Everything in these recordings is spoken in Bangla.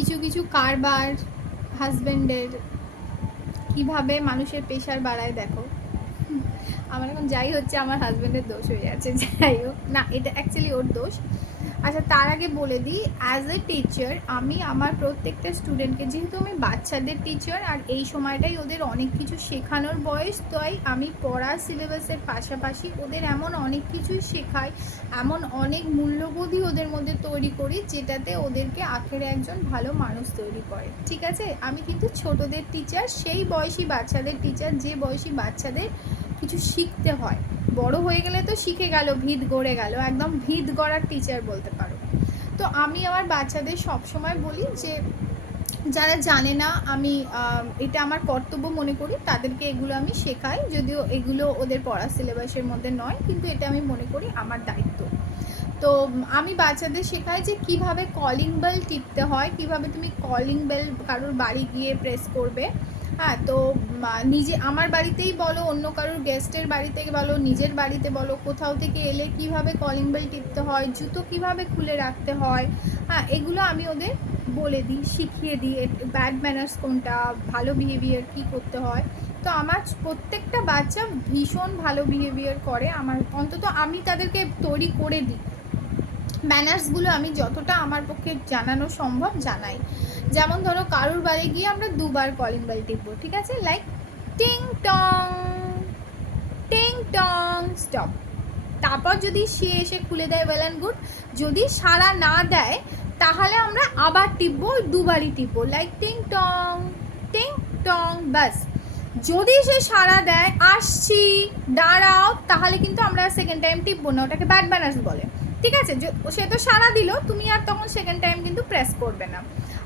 কিছু কিছু কারবার হাজব্যান্ডের কিভাবে মানুষের প্রেশার বাড়ায় দেখো। আমার এখন যাই হচ্ছে আমার হাজব্যান্ডের দোষ হয়ে যাচ্ছে, যাই হোক না, এটা অ্যাকচুয়ালি ওর দোষ। আচ্ছা তার আগে বলে দিই, অ্যাজ এ টিচার আমি আমার প্রত্যেকটা স্টুডেন্টকে, যেহেতু আমি বাচ্চাদের টিচার আর এই সময়টাই ওদের অনেক কিছু শেখানোর বয়স, তাই আমি পড়া সিলেবাসের পাশাপাশি ওদের এমন অনেক কিছুই শেখাই, এমন অনেক মূল্যবোধই ওদের মধ্যে তৈরি করি যেটাতে ওদেরকে আখেরে একজন ভালো মানুষ তৈরি করে। ঠিক আছে, আমি কিন্তু ছোটদের টিচার, সেই বয়সী বাচ্চাদের টিচার যে বয়সী বাচ্চাদের কিছু শিখতে হয়। বড় হয়ে গেলে তো শিখে গেল, ভিত গড়ে গেল, একদম ভিত গড়ার টিচার বলতে পারো। তো আমি আমার বাচ্চাদের সবসময় বলি যে যারা জানে না, আমি এটা আমার কর্তব্য মনে করি তাদেরকে এগুলো আমি শেখাই, যদিও এগুলো ওদের পড়া সিলেবাসের মধ্যে নয়, কিন্তু এটা আমি মনে করি আমার দায়িত্ব। তো আমি বাচ্চাদের শেখাই যে কিভাবে কলিং বেল টিপতে হয়, কিভাবে তুমি কলিং বেল কারোর বাড়ি গিয়ে প্রেস করবে। হ্যাঁ, তো নিজে আমার বাড়িতেই বলো, অন্য কারোর গেস্টের বাড়িতে বলো, নিজের বাড়িতে বলো, কোথাও থেকে এলে কিভাবে কলিং বেল টিপতে হয়, জুতো কিভাবে খুলে রাখতে হয়, হ্যাঁ এগুলো আমি ওদের বলে দিই, শিখিয়ে দিই ব্যাড ম্যানার্স কোনটা, ভালো বিহেভিয়ার কী করতে হয়। তো আমার প্রত্যেকটা বাচ্চা ভীষণ ভালো বিহেভিয়ার করে, আমার অন্তত আমি তাদেরকে তৈরি করে দিই। ম্যানার্সগুলো আমি যতটা আমার পক্ষে জানানো সম্ভব জানাই। যেমন ধরো কারুর বাড়ি গিয়ে আমরা দুবার কলিং বেল টিপবো, ঠিক আছে, লাইক টিং টং, টিং টং, স্টপ। তারপর যদি সে এসে খুলে দেয় ওয়েল অ্যান্ড গুড, যদি সাড়া না দেয় তাহলে আমরা আবার টিপবো, দুবারই টিপবো, লাইক টিং টং, বাস। যদি সে সাড়া দেয় আসছি দাঁড়াও, তাহলে কিন্তু আমরা সেকেন্ড টাইম টিপবো না, ওটাকে ব্যাড ম্যানার্স বলে। ঠিক আছে, সে তো সাড়া দিল, তুমি আর তখন সেকেন্ড টাইম কিন্তু প্রেস করবে না।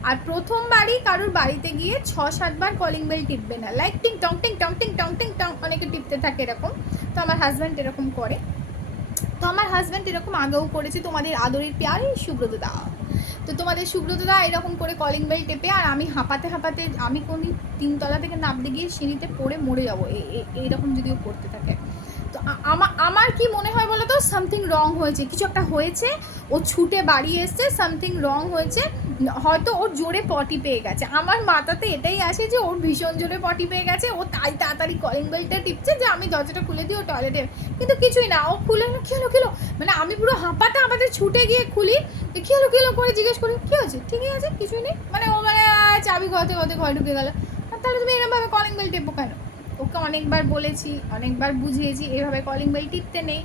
আর প্রথমবারই কারোর বাড়িতে গিয়ে 6-7 বার কলিং বেল টিপবে না, লাইক টিং টং টিং টং টিং টং টিং টং, অনেকে টিপতে থাকে এরকম। তো আমার হাজব্যান্ড এরকম করে, তো আমার হাজব্যান্ড এরকম আগেও করেছে, তোমাদের আদরের পেয়ারে সুব্রত দা। তো তোমাদের সুব্রত দা এরকম করে কলিং বেল টেপে, আর আমি হাঁপাতে হাঁপাতে, আমি কোন 3 তলা থেকে নামতে গিয়ে সিঁড়িতে পড়ে মরে যাবো এইরকম যদিও করতে থাকে। তো আমার কি মনে হয় বলো তো, সামথিং রং হয়েছে, কিছু একটা হয়েছে, ও ছুটে বাড়ি এসছে, সামথিং রং হয়েছে, হয়তো ওর জোরে পটি পেয়ে গেছে। আমার মাথাতে এটাই আসে যে ওর ভীষণ জোরে পটি পেয়ে গেছে, ও তাই তাড়াতাড়ি কলিং বেলটা টিপছে যে আমি দরজাটা খুলে দিই ও টয়লেটে, কিন্তু কিছুই না, ও খুলে না, খেলো মানে আমি পুরো হাঁপাতে হাঁপাতে ছুটে গিয়ে খুলি, খেলো করে জিজ্ঞেস করি কী হয়েছে, ঠিকই আছে কিছুই নেই, মানে ও মানে চাবি ঘরে ঢুকে গেলো। তাহলে তুমি এরকমভাবে কলিং বেল টেপো কেন? ওকে অনেকবার বলেছি, অনেকবার বুঝিয়েছি এভাবে কলিং বেল টিপতে নেই,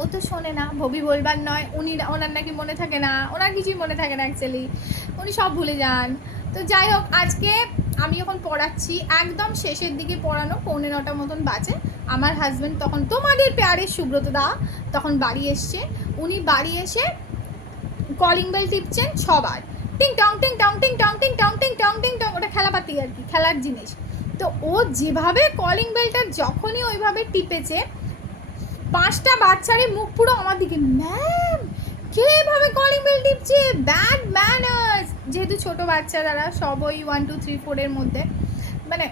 ও তো শোনে না। ভবি বলবার নয়, ওনার নাকি মনে থাকে না, ওনার কিছুই মনে থাকে না অ্যাকচুয়ালি, উনি সব ভুলে যান। তো যাই হোক, আজকে আমি যখন পড়াচ্ছি, একদম শেষের দিকে পড়ানো, 8:45 মতন বাজে, আমার হাজব্যান্ড তখন, তোমাদের পেয়ারের সুব্রত দা, তখন বাড়ি এসছে। উনি বাড়ি এসে কলিং বেল টিপছেন 6 বার, টিং টং টিং টং টিং টং টিং টং টিং টং টিং টং, ওটা খেলাপাতি আর কি, খেলার জিনিস। তো ও যেভাবে কলিং বেলটা যখনই ওইভাবে টিপেছে, 5টা বাচ্চারই মুখ পুরো আমার দিকে, ম্যাম কে এভাবে কলিং বেল টিপছে, ব্যাড ম্যানার্স। যেহেতু ছোট বাচ্চা তারা সব ওই 1 2 3 4 এর মধ্যে, মানে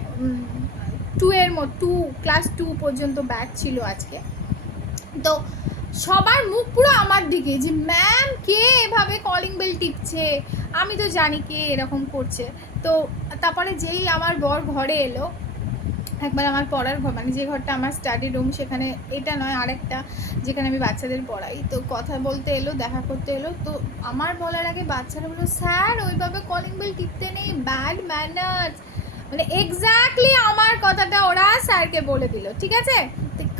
2 ক্লাস 2 পর্যন্ত ব্যাচ ছিল আজকে। তো সবার মুখ পুরো আমার দিকে যে ম্যাম কে এভাবে কলিং বেল টিপছে, আমি তো জানি কে এরকম করছে। তো তারপরে যেই আমার বর ঘরে এলো, একবার আমার পড়ার ঘর, মানে যে ঘরটা আমার স্টাডি রুম, সেখানে, এটা নয় আরেকটা, যেখানে আমি বাচ্চাদের পড়াই, তো কথা বলতে এলো, দেখা করতে এলো। তো আমার বলার আগে বাচ্চারা বললো স্যার ওইভাবে কলিং বেল টিপতে নেই, ব্যাড ম্যানার্স, মানে এক্স্যাক্টলি আমার কথাটা ওরা স্যারকে বলে দিল। ঠিক আছে,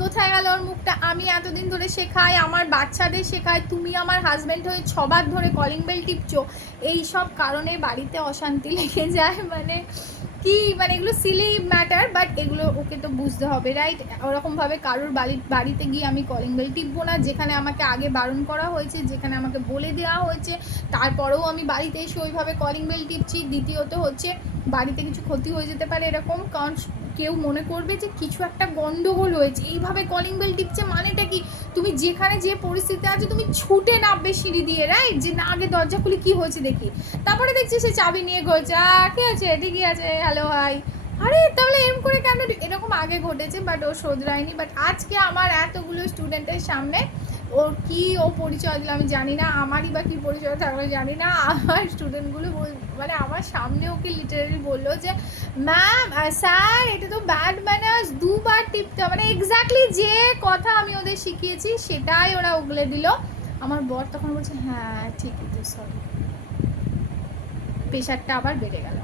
কোথায় গেল ওর মুখটা? আমি এতদিন ধরে শেখাই, আমার বাচ্চাদের শেখাই, তুমি আমার হাজব্যান্ড হয়ে 6 বার ধরে কলিং বেল টিপছো, এই সব কারণে বাড়িতে অশান্তি লেগে যায়। মানে কি, মানে এগুলো সিলি ম্যাটার, বাট এগুলো ওকে তো বুঝতে হবে, রাইট? ওরকমভাবে কারোর বাড়িতে গিয়ে আমি কলিং বেল টিপবো না, যেখানে আমাকে আগে বারণ করা হয়েছে, যেখানে আমাকে বলে দেওয়া হয়েছে, তারপরেও আমি বাড়িতে এসে ওইভাবে কলিং বেল টিপছি। দ্বিতীয়ত হচ্ছে, বাড়িতে কিছু ক্ষতি হয়ে যেতে পারে এরকম, কারণ কেউ মনে করবে যে কিছু একটা গন্ডগোল হয়েছে, এইভাবে কলিং বেল টিপছে মানেটা কি? তুমি যেখানে যে পরিস্থিতি আছে তুমি ছুটে নামবে সিঁড়ি দিয়ে, রাইট? যে না, আগে দরজা খুলে কী হয়েছে দেখি, তারপরে দেখছি সে চাবি নিয়ে ঘুরছে, কে আছে, ঠিকই আছে, হ্যালো হাই, আরে তাহলে এরকম করে কেন? এরকম আগে ঘটেছে, বাট ও শোধরায়নি। বাট আজকে আমার এতগুলো স্টুডেন্টের সামনে ও ওর কি ও পরিচয় দিল আমি জানি না, আমারই বা কী পরিচয় থাকলো জানি না। আমার স্টুডেন্টগুলো মানে আমার সামনে ওকে লিটারালি বললো যে ম্যাম স্যার এটা তো ব্যাড ম্যানার্স, দুবার টিপতে হবে, মানে এক্স্যাক্টলি যে কথা আমি ওদের শিখিয়েছি সেটাই ওরা উগলে দিল। আমার বর তখন বলছে হ্যাঁ ঠিকই তো, সরি। প্রেশারটা আবার বেড়ে গেল।